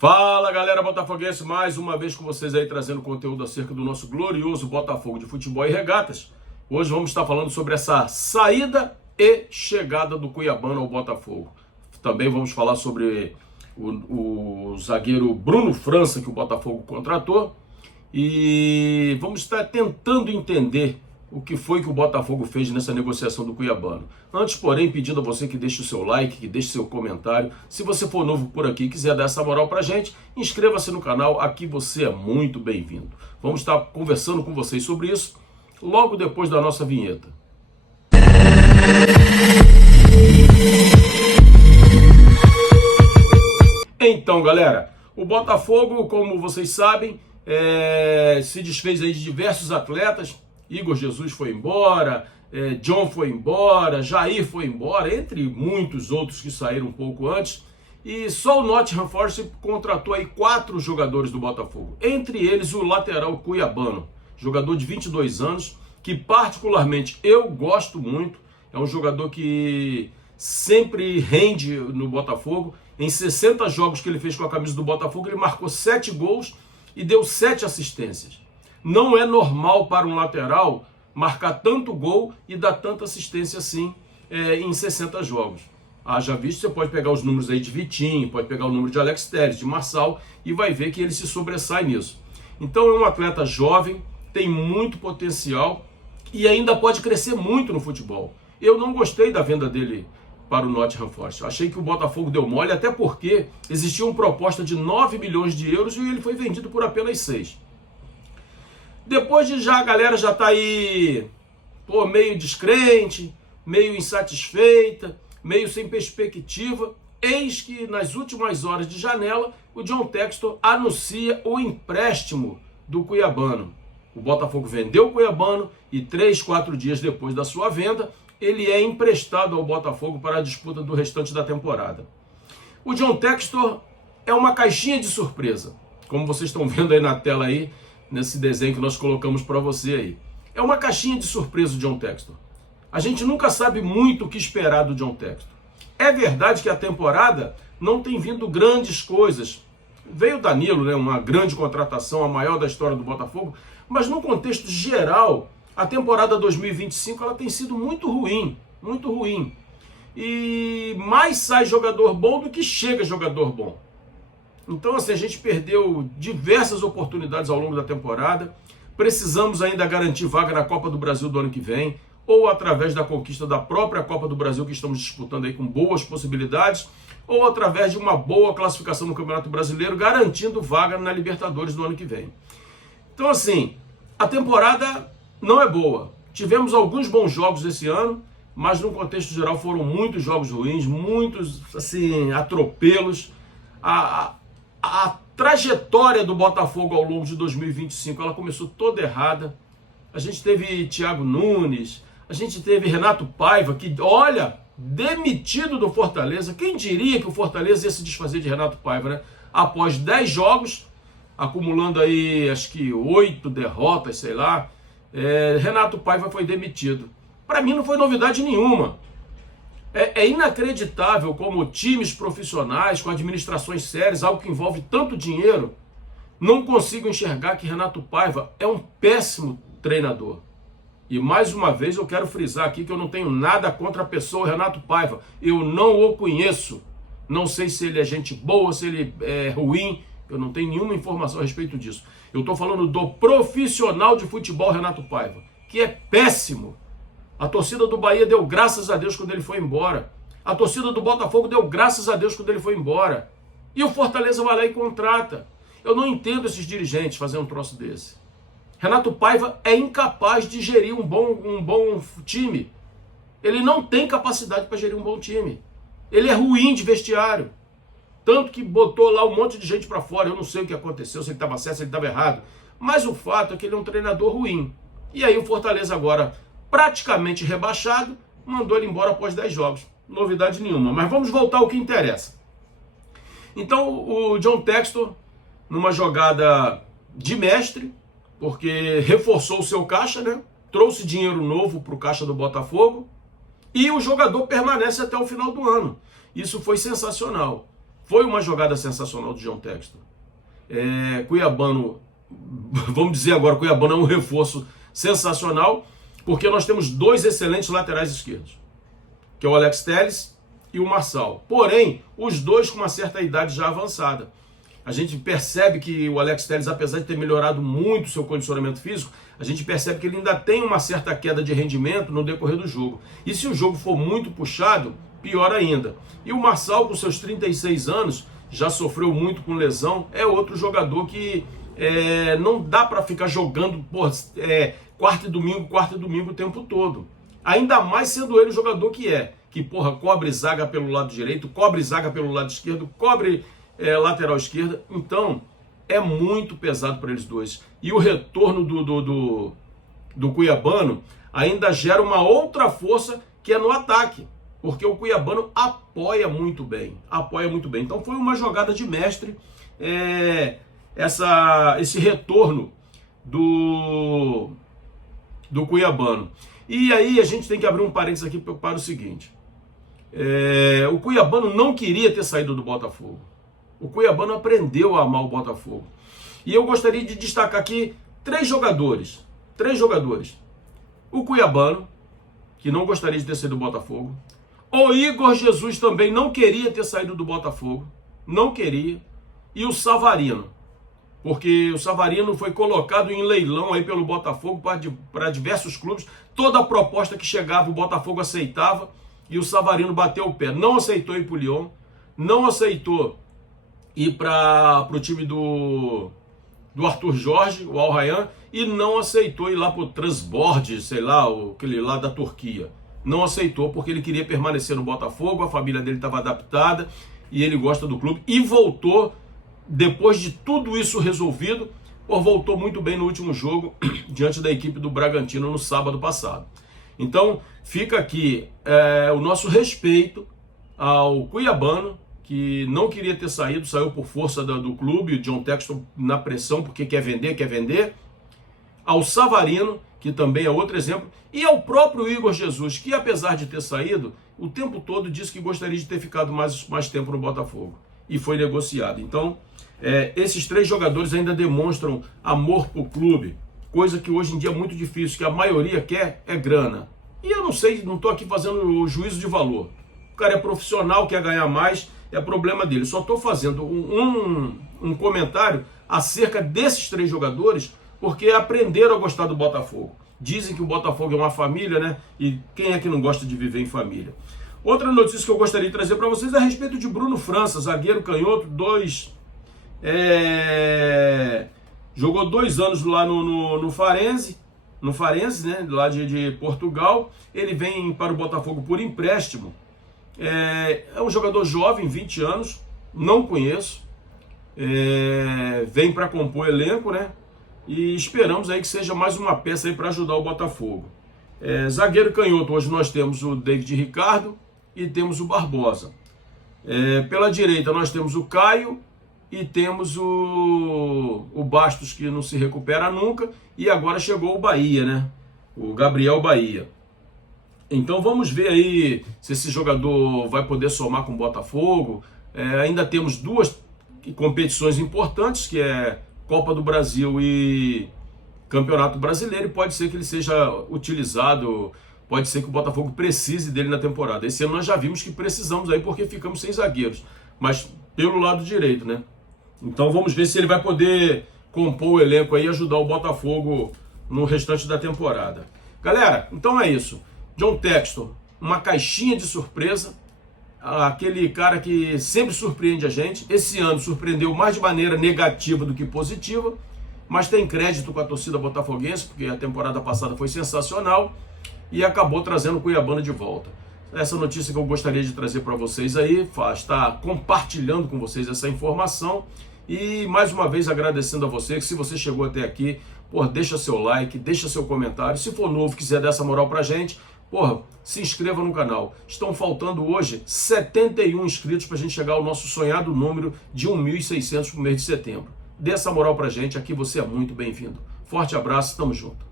Fala galera botafoguense, mais uma vez com vocês aí trazendo conteúdo acerca do nosso glorioso Botafogo de futebol e regatas. Hoje vamos estar falando sobre essa saída e chegada do Cuiabano ao Botafogo. Também vamos falar sobre o zagueiro Bruno França que o Botafogo contratou e vamos estar tentando entender o que foi que o Botafogo fez nessa negociação do Cuiabano. Antes, porém, pedindo a você que deixe o seu like, que deixe seu comentário. Se você for novo por aqui e quiser dar essa moral pra gente, inscreva-se no canal, aqui você é muito bem-vindo. Vamos estar conversando com vocês sobre isso logo depois da nossa vinheta. Então, galera, o Botafogo, como vocês sabem, se desfez aí de diversos atletas. Igor Jesus foi embora, John foi embora, Jair foi embora, entre muitos outros que saíram um pouco antes. E só o Nottingham Forest contratou aí 4 jogadores do Botafogo. Entre eles o lateral Cuiabano, jogador de 22 anos, que particularmente eu gosto muito. É um jogador que sempre rende no Botafogo. Em 60 jogos que ele fez com a camisa do Botafogo, ele marcou 7 gols e deu 7 assistências. Não é normal para um lateral marcar tanto gol e dar tanta assistência assim em 60 jogos. Haja visto, você pode pegar os números aí de Vitinho, pode pegar o número de Alex Telles, de Marçal, e vai ver que ele se sobressai nisso. Então é um atleta jovem, tem muito potencial e ainda pode crescer muito no futebol. Eu não gostei da venda dele para o Nottingham Forest. Achei que o Botafogo deu mole, até porque existia uma proposta de 9 milhões de euros e ele foi vendido por apenas 6. Depois de a galera já tá aí meio descrente, meio insatisfeita, meio sem perspectiva, eis que nas últimas horas de janela, o John Textor anuncia o empréstimo do Cuiabano. O Botafogo vendeu o Cuiabano e 3, 4 dias depois da sua venda, ele é emprestado ao Botafogo para a disputa do restante da temporada. O John Textor é uma caixinha de surpresa, como vocês estão vendo aí na tela aí, nesse desenho que nós colocamos para você aí. É uma caixinha de surpresa o John Textor. A gente nunca sabe muito o que esperar do John Textor. É verdade que a temporada não tem vindo grandes coisas. Veio o Danilo, né, uma grande contratação, a maior da história do Botafogo, mas no contexto geral, a temporada 2025 ela tem sido muito ruim, muito ruim. E mais sai jogador bom do que chega jogador bom. Então, assim, a gente perdeu diversas oportunidades ao longo da temporada. Precisamos ainda garantir vaga na Copa do Brasil do ano que vem, ou através da conquista da própria Copa do Brasil que estamos disputando aí com boas possibilidades, ou através de uma boa classificação no Campeonato Brasileiro, garantindo vaga na Libertadores do ano que vem. Então, assim, a temporada não é boa. Tivemos alguns bons jogos esse ano, mas no contexto geral foram muitos jogos ruins, muitos, assim, atropelos. A trajetória do Botafogo ao longo de 2025, ela começou toda errada. A gente teve Thiago Nunes, a gente teve Renato Paiva, que, olha, demitido do Fortaleza. Quem diria que o Fortaleza ia se desfazer de Renato Paiva, né? Após 10 jogos, acumulando aí, acho que 8 derrotas, sei lá, Renato Paiva foi demitido. Para mim não foi novidade nenhuma. É inacreditável como times profissionais, com administrações sérias, algo que envolve tanto dinheiro, não consigo enxergar que Renato Paiva é um péssimo treinador. E mais uma vez eu quero frisar aqui que eu não tenho nada contra a pessoa Renato Paiva. Eu não o conheço. Não sei se ele é gente boa, se ele é ruim. Eu não tenho nenhuma informação a respeito disso. Eu estou falando do profissional de futebol Renato Paiva, que é péssimo. A torcida do Bahia deu graças a Deus quando ele foi embora. A torcida do Botafogo deu graças a Deus quando ele foi embora. E o Fortaleza vai lá e contrata. Eu não entendo esses dirigentes fazendo um troço desse. Renato Paiva é incapaz de gerir um bom time. Ele não tem capacidade para gerir um bom time. Ele é ruim de vestiário. Tanto que botou lá um monte de gente para fora. Eu não sei o que aconteceu, se ele estava certo, se ele estava errado. Mas o fato é que ele é um treinador ruim. E aí o Fortaleza agora, praticamente rebaixado, mandou ele embora após 10 jogos. Novidade nenhuma. Mas vamos voltar ao que interessa. Então o John Textor, numa jogada de mestre, porque reforçou o seu caixa, né? Trouxe dinheiro novo para o caixa do Botafogo, e o jogador permanece até o final do ano. Isso foi sensacional. Foi uma jogada sensacional do John Textor. Cuiabano, vamos dizer agora, Cuiabano é um reforço sensacional, porque nós temos dois excelentes laterais esquerdos, que é o Alex Telles e o Marçal. Porém, os dois com uma certa idade já avançada. A gente percebe que o Alex Telles, apesar de ter melhorado muito o seu condicionamento físico, a gente percebe que ele ainda tem uma certa queda de rendimento no decorrer do jogo. E se o jogo for muito puxado, pior ainda. E o Marçal, com seus 36 anos, já sofreu muito com lesão, é outro jogador que não dá para ficar jogando quarta e domingo o tempo todo. Ainda mais sendo ele o jogador que cobre zaga pelo lado direito, cobre zaga pelo lado esquerdo, cobre lateral esquerda. Então, é muito pesado para eles dois. E o retorno do Cuiabano ainda gera uma outra força, que é no ataque, porque o Cuiabano apoia muito bem. Então foi uma jogada de mestre esse retorno do Cuiabano. E aí a gente tem que abrir um parênteses aqui para o seguinte. O Cuiabano não queria ter saído do Botafogo. O Cuiabano aprendeu a amar o Botafogo. E eu gostaria de destacar aqui três jogadores. O Cuiabano, que não gostaria de ter saído do Botafogo. O Igor Jesus também não queria ter saído do Botafogo. Não queria. E o Savarino. Porque o Savarino foi colocado em leilão aí pelo Botafogo para diversos clubes. Toda a proposta que chegava o Botafogo aceitava. E o Savarino bateu o pé. Não aceitou ir para o Lyon. Não aceitou ir para o time do Arthur Jorge, o Al Rayyan, e não aceitou ir lá para o Transbord, sei lá, aquele lá da Turquia. Não aceitou porque ele queria permanecer no Botafogo, a família dele estava adaptada e ele gosta do clube. E voltou, depois de tudo isso resolvido, voltou muito bem no último jogo, diante da equipe do Bragantino no sábado passado. Então, fica aqui o nosso respeito ao Cuiabano, que não queria ter saído, saiu por força do clube, o John Textor na pressão, porque quer vender, ao Savarino, que também é outro exemplo, e ao próprio Igor Jesus, que apesar de ter saído, o tempo todo disse que gostaria de ter ficado mais tempo no Botafogo, e foi negociado. Então, esses três jogadores ainda demonstram amor pro clube, coisa que hoje em dia é muito difícil, que a maioria quer grana. E eu não sei, não estou aqui fazendo o juízo de valor. O cara é profissional, quer ganhar mais, é problema dele. Só estou fazendo um comentário acerca desses três jogadores, porque aprenderam a gostar do Botafogo. Dizem que o Botafogo é uma família, né? E quem é que não gosta de viver em família? Outra notícia que eu gostaria de trazer para vocês é a respeito de Bruno França, zagueiro canhoto, jogou 2 anos lá no Farense, né? Lá de Portugal. Ele vem para o Botafogo por empréstimo. É um jogador jovem, 20 anos, não conheço, vem para compor elenco, né? E esperamos aí que seja mais uma peça aí para ajudar o Botafogo. Zagueiro canhoto, hoje nós temos o David Ricardo e temos o Barbosa. Pela direita nós temos o Caio e temos o Bastos, que não se recupera nunca, e agora chegou o Bahia, né? O Gabriel Bahia. Então vamos ver aí se esse jogador vai poder somar com o Botafogo. Ainda temos 2 competições importantes, que é Copa do Brasil e Campeonato Brasileiro, e pode ser que ele seja utilizado, pode ser que o Botafogo precise dele na temporada. Esse ano nós já vimos que precisamos aí, porque ficamos sem zagueiros, mas pelo lado direito, né? Então vamos ver se ele vai poder compor o elenco aí e ajudar o Botafogo no restante da temporada. Galera, então é isso. John Textor, uma caixinha de surpresa, aquele cara que sempre surpreende a gente. Esse ano surpreendeu mais de maneira negativa do que positiva, mas tem crédito com a torcida botafoguense, porque a temporada passada foi sensacional e acabou trazendo o Cuiabano de volta. Essa notícia que eu gostaria de trazer para vocês aí, está compartilhando com vocês essa informação e mais uma vez agradecendo a você, que se você chegou até aqui, deixa seu like, deixa seu comentário. Se for novo, quiser dar essa moral pra gente, se inscreva no canal. Estão faltando hoje 71 inscritos para a gente chegar ao nosso sonhado número de 1.600 para o mês de setembro. Dê essa moral pra gente, aqui você é muito bem-vindo. Forte abraço, tamo junto.